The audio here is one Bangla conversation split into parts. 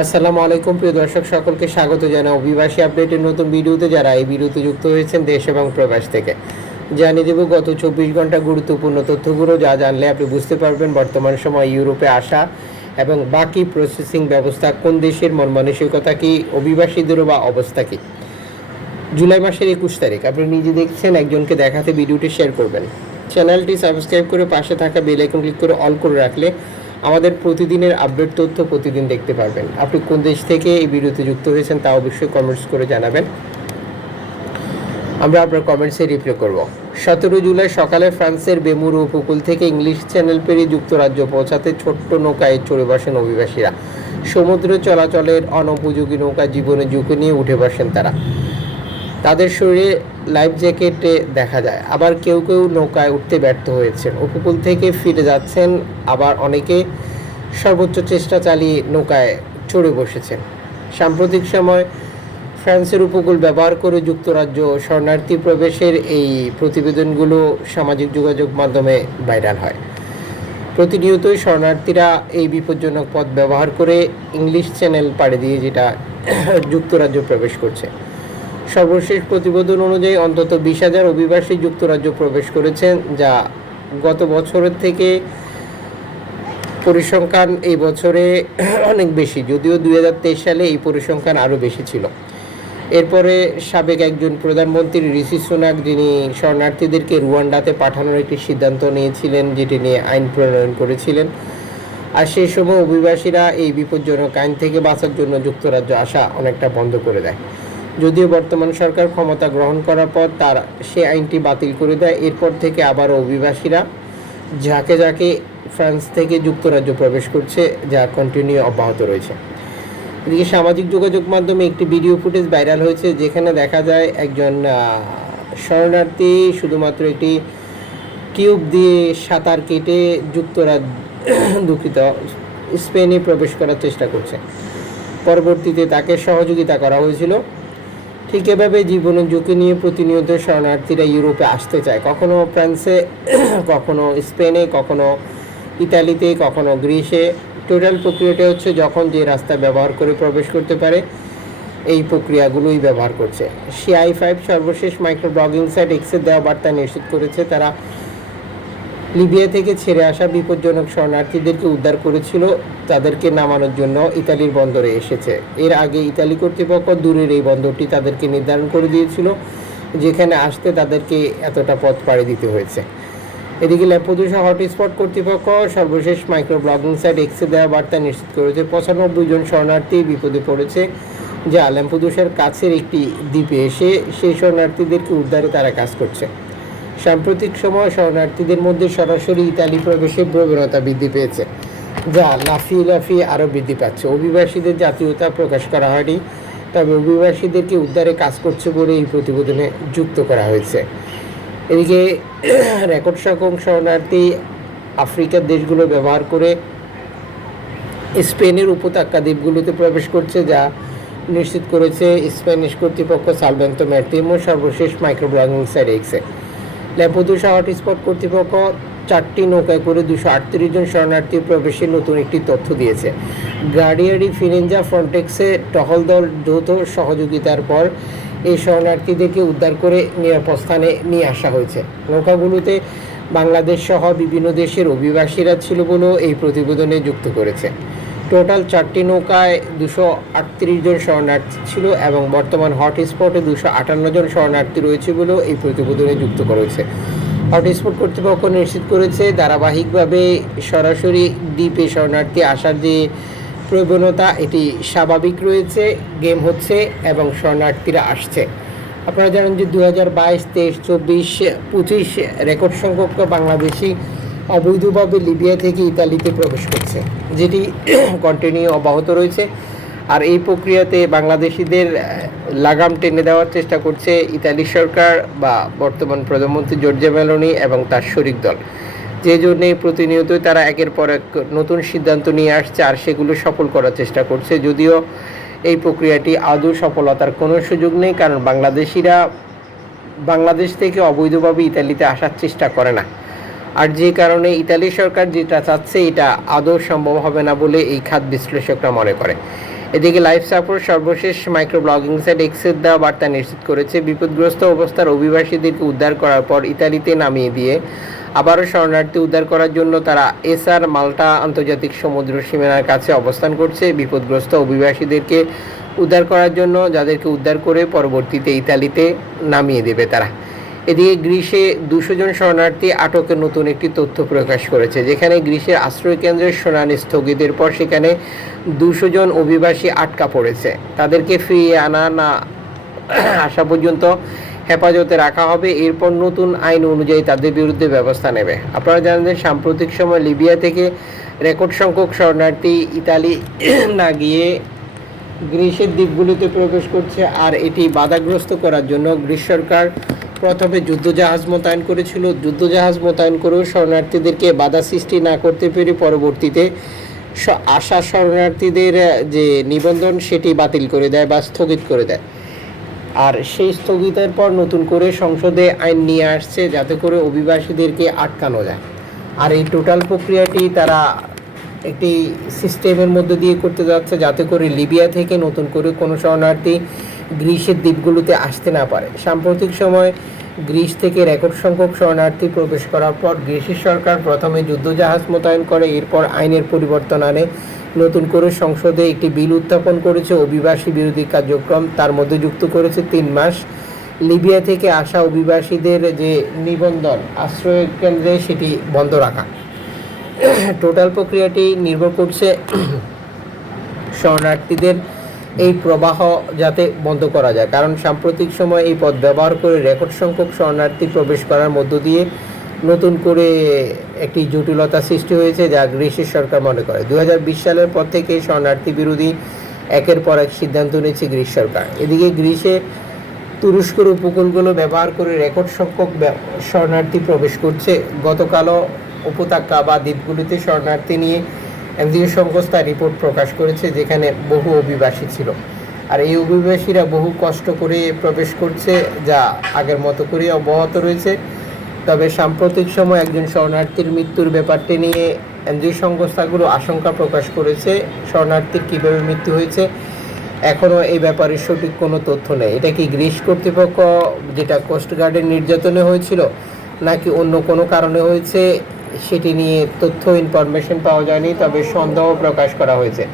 আসসালামু আলাইকুম, প্রিয় দর্শক, সকলকে স্বাগত জানাই অভিবাসী আপডেটের নতুন ভিডিওতে যারা এই ভিডিওতে যুক্ত হয়েছেন দেশ এবং প্রবাস থেকে। জানিয়ে দেব, গত চব্বিশ ঘণ্টা গুরুত্বপূর্ণ তথ্যগুলো, যা জানলে আপনি বুঝতে পারবেন বর্তমান সময় ইউরোপে আসা এবং বাকি প্রসেসিং ব্যবস্থা কোন দেশের মন মানসিকতা কি অভিবাসীদেরও বা অবস্থা কী। জুলাই মাসের একুশ তারিখ, আপনি নিজে দেখছেন, একজনকে দেখাতে ভিডিওটি শেয়ার করবেন। চ্যানেলটি সাবস্ক্রাইব করে পাশে থাকা বেল আইকন ক্লিক করে অল করে রাখলে আমাদের প্রতিদিনের আপডেট তথ্য প্রতিদিন দেখতে পারবেন। আপনি কোন দেশ থেকে এই ভিডিওতে যুক্ত হয়েছেন তা অবশ্যই কমেন্টস করে জানাবেন। আমরা আপনার কমেন্টসে রিপ্লাই করব। সতেরো জুলাই সকালে ফ্রান্সের বেমুর উপকূল থেকে ইংলিশ চ্যানেল পেরিয়ে যুক্তরাজ্য পৌঁছাতে ছোট্ট নৌকায় চড়ে বসেন অভিবাসীরা। সমুদ্র চলাচলের অনুপযোগী নৌকা জীবনে ঝুঁকি নিয়ে উঠে বসেন তারা। তাদের শরীরে লাইফ জ্যাকেটে দেখা যায়। আবার কেউ কেউ নৌকায় উঠতে ব্যর্থ হয়েছেন। উপকূল থেকে ফিরে যাচ্ছেন, আবার অনেকে সর্বোচ্চ চেষ্টা চালিয়ে নৌকায় চড়ে বসেছেন। সাম্প্রতিক সময় ফ্রান্সের উপকূল ব্যবহার করে যুক্তরাজ্য শরণার্থী প্রবেশের এই প্রতিবেদনগুলো সামাজিক যোগাযোগ মাধ্যমে ভাইরাল হয়। প্রতিনিয়তই শরণার্থীরা এই বিপজ্জনক পথ ব্যবহার করে ইংলিশ চ্যানেল পাড়ি দিয়ে যেটা যুক্তরাজ্য প্রবেশ করছে। সর্বশেষ প্রতিবেদন অনুযায়ী অন্তত বিশ হাজার অভিবাসী যুক্তরাজ্য প্রবেশ করেছেন, যা গত বছরের থেকে পরিসংখ্যান এই বছরে অনেক বেশি, যদিও দু হাজার তেইশ সালে এই পরিসংখ্যান আরও বেশি ছিল। এরপরে সাবেক একজন প্রধানমন্ত্রী ঋষি সোনাক, যিনি শরণার্থীদেরকে রুয়ান্ডাতে পাঠানোর একটি সিদ্ধান্ত নিয়েছিলেন, যেটি নিয়ে আইন প্রণয়ন করেছিলেন। আর সেই সময় অভিবাসীরা এই বিপজ্জনক আইন থেকে বাঁচার জন্য যুক্তরাজ্য আসা অনেকটা বন্ধ করে দেয়। যদিও বর্তমান সরকার ক্ষমতা গ্রহণ করার পর তার সে আইনটি বাতিল করে দেয়, এরপর থেকে আবারও অভিবাসীরা ঝাঁকে ঝাঁকে ফ্রান্স থেকে যুক্তরাজ্য প্রবেশ করছে, যা কন্টিনিউ অব্যাহত রয়েছে। এদিকে সামাজিক যোগাযোগ মাধ্যমে একটি ভিডিও ফুটেজ ভাইরাল হয়েছে, যেখানে দেখা যায় একজন শরণার্থী শুধুমাত্র একটি টিউব দিয়ে সাঁতার কেটে যুক্তরাজ্য দুঃখিত, স্পেনে প্রবেশ করার চেষ্টা করছে। পরবর্তীতে তাকে সহযোগিতা করা হয়েছিল। ঠিক এভাবে জীবনের ঝুঁকি নিয়ে প্রতিনিয়ত শরণার্থীরা ইউরোপে আসতে চায়। কখনো ফ্রান্সে, কখনো স্পেনে, কখনো ইতালিতে, কখনো গ্রিসে। টোটাল প্রক্রিয়াটা হচ্ছে যখন যে রাস্তা ব্যবহার করে প্রবেশ করতে পারে, এই প্রক্রিয়াগুলোই ব্যবহার করছে। সিআই ফাইভ সর্বশেষ মাইক্রো ব্লগিং সাইট এক্সের দেওয়া বার্তা নিশ্চিত করেছে, তারা লিবিয়া থেকে ছেড়ে আসা বিপজ্জনক শরণার্থীদেরকে উদ্ধার করেছিল, তাদেরকে নামানোর জন্য ইতালির বন্দরে এসেছে। এর আগে ইতালি কর্তৃপক্ষ দূরের এই বন্দরটি তাদেরকে নির্ধারণ করে দিয়েছিল, যেখানে আসতে তাদেরকে এতটা পথ পাড়ি দিতে হয়েছে। এদিকে ল্যাম্পোদুসা হটস্পট কর্তৃপক্ষ সর্বশেষ মাইক্রো ব্লগিং সাইট এক্সে দেওয়া বার্তা নিশ্চিত করেছে, পঁচানব্বই জন শরণার্থী বিপদে পড়েছে, যা ল্যাম্পোদুসার কাছের একটি দ্বীপে এসে সেই শরণার্থীদেরকে উদ্ধারে তারা কাজ করছে। সাম্প্রতিক সময় শরণার্থীদের মধ্যে সরাসরি ইতালি প্রবেশে প্রবণতা বৃদ্ধি পেয়েছে, যা লাফিয়ে লাফিয়ে আরও বৃদ্ধি পাচ্ছে। অভিবাসীদের জাতীয়তা প্রকাশ করা হয়নি, তবে অভিবাসীদেরকে উদ্ধারে কাজ করছে বলে এই প্রতিবেদনে যুক্ত করা হয়েছে। এদিকে রেকর্ড সংখ্যক শরণার্থী আফ্রিকার দেশগুলো ব্যবহার করে স্পেনের উপত্যকা দ্বীপগুলোতে প্রবেশ করছে, যা নিশ্চিত করেছে স্প্যানিশ কর্তৃপক্ষ সালভেন্তো ম্যার্টিমো সর্বশেষ মাইক্রো ব্লগিং ল্যাম্পোদুসা হটস্পট কর্তৃপক্ষ চারটি নৌকায় করে দুশো আটত্রিশ জন শরণার্থী প্রবেশের নতুন একটি তথ্য দিয়েছে। গার্ডিয়ারি ফিরেঞ্জা ফ্রন্টেক্সে টহল দল যৌথ সহযোগিতার পর এই শরণার্থীদেরকে উদ্ধার করে নিরাপদ স্থানে নিয়ে আসা হয়েছে। নৌকাগুলোতে বাংলাদেশ সহ বিভিন্ন দেশের অভিবাসীরা ছিল বলেও এই প্রতিবেদনে যুক্ত করেছে। টোটাল চারটি নৌকায় দুশো আটত্রিশ জন শরণার্থী ছিল এবং বর্তমান হটস্পটে দুশো আটান্ন জন শরণার্থী রয়েছে বলেও এই প্রতিবেদনে যুক্ত করেছে হটস্পট কর্তৃপক্ষ নিশ্চিত করেছে, ধারাবাহিকভাবে সরাসরি দ্বীপে শরণার্থী আসার যে প্রবণতা, এটি স্বাভাবিক রয়েছে, গেম হচ্ছে এবং শরণার্থীরা আসছে। আপনারা জানেন যে দু হাজার বাইশ, তেইশ, চব্বিশ, পঁচিশ রেকর্ড সংখ্যক বাংলাদেশি অবৈধভাবে লিবিয়া থেকে ইতালিতে প্রবেশ করছে। যেটি কন্টিনিউ অব্যাহত রয়েছে। আর এই প্রক্রিয়াতে বাংলাদেশিদের লাগাম টেনে দেওয়ার চেষ্টা করছে ইতালি সরকার বা বর্তমান প্রধানমন্ত্রী জর্জিয়া মেলোনি এবং তার শরিক দল। যে জন্যে প্রতিনিয়তই তারা একের পর এক নতুন সিদ্ধান্ত নিয়ে আসছে আর সেগুলো সফল করার চেষ্টা করছে। যদিও এই প্রক্রিয়াটি আদৌ সফলতার কোনো সুযোগ নেই, কারণ বাংলাদেশিরা বাংলাদেশ থেকে অবৈধভাবে ইতালিতে আসার চেষ্টা করে না। আর যে কারণে ইতালি সরকার যেটা চাচ্ছে, এটা আদৌ সম্ভব হবে না বলে এই খাত বিশ্লেষকরা মনে করে। এদিকে লাইফ সাপোর্ট সর্বশেষ মাইক্রো ব্লগিং সাইট এক্সের দেওয়া বার্তা নিশ্চিত করেছে, বিপদগ্রস্ত অবস্থার অভিবাসীদেরকে উদ্ধার করার পর ইতালিতে নামিয়ে দিয়ে আবারও শরণার্থী উদ্ধার করার জন্য তারা এসআর মাল্টা আন্তর্জাতিক সমুদ্র সীমানার কাছে অবস্থান করছে। বিপদগ্রস্ত অভিবাসীদেরকে উদ্ধার করার জন্য, যাদেরকে উদ্ধার করে পরবর্তীতে ইতালিতে নামিয়ে দেবে তারা। এদিকে গ্রিসে দুশো জন শরণার্থী আটকের নতুন একটি তথ্য প্রকাশ করেছে, যেখানে গ্রিসের আশ্রয় কেন্দ্রের শুনানি স্থগিতের পর সেখানে দুশো জন অভিবাসী আটকা পড়েছে। তাদেরকে ফিরিয়ে আনা না আসা পর্যন্ত হেফাজতে রাখা হবে, এরপর নতুন আইন অনুযায়ী তাদের বিরুদ্ধে ব্যবস্থা নেবে। আপনারা জানেন যে সাম্প্রতিক সময় লিবিয়া থেকে রেকর্ড সংখ্যক শরণার্থী ইতালি না গিয়ে গ্রিসের দ্বীপগুলিতে প্রবেশ করছে, আর এটি বাধাগ্রস্ত করার জন্য গ্রিস সরকার প্রথমে যুদ্ধজাহাজ মোতায়েন করেছিল। যুদ্ধজাহাজ মোতায়েন করেও শরণার্থীদেরকে বাধা সৃষ্টি না করতে পেরে পরবর্তীতে আসা শরণার্থীদের যে নিবন্ধন সেটি বাতিল করে দেয় বা স্থগিত করে দেয়। আর সেই স্থগিতের পর নতুন করে সংসদে আইন নিয়ে আসছে যাতে করে অভিবাসীদেরকে আটকানো যায়। আর এই টোটাল প্রক্রিয়াটি তারা একটি সিস্টেমের মধ্যে দিয়ে করতে যাচ্ছে যাতে করে লিবিয়া থেকে নতুন করে কোনো শরণার্থী গ্রিসের দ্বীপগুলোতে আসতে না পারে। সাম্প্রতিক সময়ে গ্রিস থেকে রেকর্ড সংখ্যক শরণার্থী প্রবেশ করার পর গ্রিসের সরকার প্রথমে যুদ্ধজাহাজ মোতায়েন করে, এরপর আইনের পরিবর্তন আনে। নতুন করে সংসদে একটি বিল উত্থাপন করেছে। অভিবাসী বিরোধী কার্যক্রম তার মধ্যে যুক্ত করেছে তিন মাস। লিবিয়া থেকে আসা অভিবাসীদের যে নিবন্ধন, আশ্রয় কেন্দ্রে সেটি বন্ধ রাখা। টোটাল প্রক্রিয়াটি নির্ভর করছে শরণার্থীদের এই প্রবাহ যাতে বন্ধ করা যায়। কারণ সাম্প্রতিক সময় এই পথ ব্যবহার করে রেকর্ড সংখ্যক শরণার্থী প্রবেশ করার মধ্য দিয়ে নতুন করে একটি জটিলতা সৃষ্টি হয়েছে যা গ্রিসের সরকার মনে করে। দু হাজার বিশ সালের পর থেকে শরণার্থী বিরোধী একের পর এক সিদ্ধান্ত নিয়েছে গ্রিস সরকার। এদিকে গ্রিসে তুরস্কের উপকূলগুলো ব্যবহার করে রেকর্ড সংখ্যক শরণার্থী প্রবেশ করছে। গতকালও উপত্যকা বা দ্বীপগুলিতে শরণার্থী নিয়ে একদিকে সংস্থা রিপোর্ট প্রকাশ করেছে যেখানে বহু অভিবাসী ছিল। আর এই অভিবাসীরা বহু কষ্ট করে প্রবেশ করছে যা আগের মতো করে অব্যাহত রয়েছে। তবে সাম্প্রতিক সময় একজন শরণার্থীর মৃত্যুর ব্যাপারটি নিয়ে এনজিও সংস্থাগুলো আশঙ্কা প্রকাশ করেছে, শরণার্থীর কীভাবে মৃত্যু হয়েছে এখনও এই ব্যাপারে সঠিক কোনো তথ্য নেই। এটা কি গ্রিস কর্তৃপক্ষ, যেটা কোস্টগার্ডের নির্যাতনে হয়েছিল, নাকি অন্য কোনো কারণে হয়েছে সেটি নিয়ে তথ্য ইনফরমেশন পাওয়া যায়নি, তবে সন্দেহ প্রকাশ করা হয়েছে।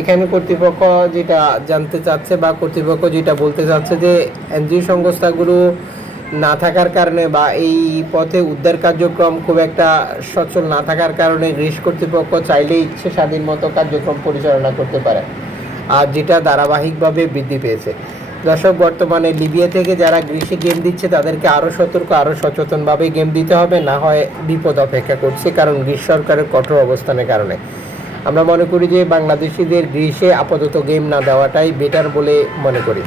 এখানে কর্তৃপক্ষ যেটা জানতে চাচ্ছে বা কর্তৃপক্ষ যেটা বলতে চাচ্ছে যে, এনজিও সংস্থাগুলো না থাকার কারণে বা এই পথে উদ্ধার কার্যক্রম খুব একটা সচল না থাকার কারণে গ্রিস কর্তৃপক্ষ চাইলে ইচ্ছে স্বাধীন মতো কার্যক্রম পরিচালনা করতে পারে। আর যেটা ধারাবাহিকভাবে বৃদ্ধি পেয়েছে। দর্শক, বর্তমানে লিবিয়া থেকে যারা গ্রিসে গেম দিচ্ছে, তাদেরকে আরও সতর্ক আরও সচেতনভাবে গেম দিতে হবে। না হয় বিপদ অপেক্ষা করছে, কারণ গ্রিস সরকারের কঠোর অবস্থানের কারণে। আমরা মনে করি যে বাংলাদেশিদের গ্রিসে আপাতত গেম না দেওয়াটাই বেটার বলে মনে করি।